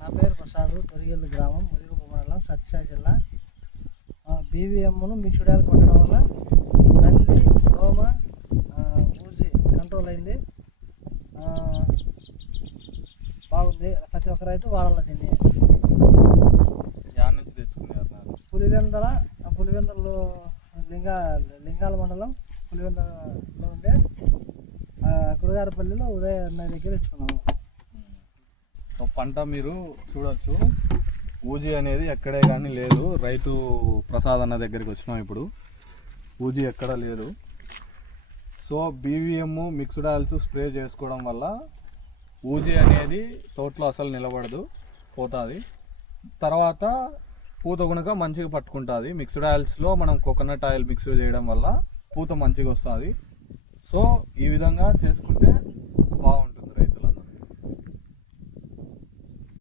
నా పేరు ప్రసాద్, తొరిగేళ్ళు గ్రామం, ముదిగుబ్బ మండలం, సత్యసాయి జిల్లా. బీవీఎంను మిక్స్డ్ ఆయిల్ కొట్టడం వల్ల నల్లి, దోమ, ఊసి కంట్రోల్ అయింది. బాగుంది. ప్రతి ఒక్క రైతు వాడాలి దీన్ని. నుంచి తెచ్చుకున్నారు? పులివెందల్లో లింగాల మండలం పులివెందలో ఉండే కురగారపల్లిలో ఉదయ అన్న దగ్గర తెచ్చుకున్నాము. పంట మీరు చూడొచ్చు, ఊజీ అనేది ఎక్కడే కానీ లేదు. రైతు ప్రసాద్ అన్న దగ్గరికి వచ్చినాం. ఇప్పుడు ఊజీ ఎక్కడ లేదు. So BVM mixed oils spray చేసుకోవడం వల్ల ఊజీ అనేది తోటలో అసలు నిలబడదు, పోతుంది. తర్వాత పూత కనుక మంచిగా పట్టుకుంటుంది. మిక్స్డ్ ఆయిల్స్లో మనం కోకోనట్ ఆయిల్ మిక్స్ చేయడం వల్ల పూత మంచిగా వస్తుంది. సో ఈ విధంగా చేసుకుంటే బాగుంటుంది.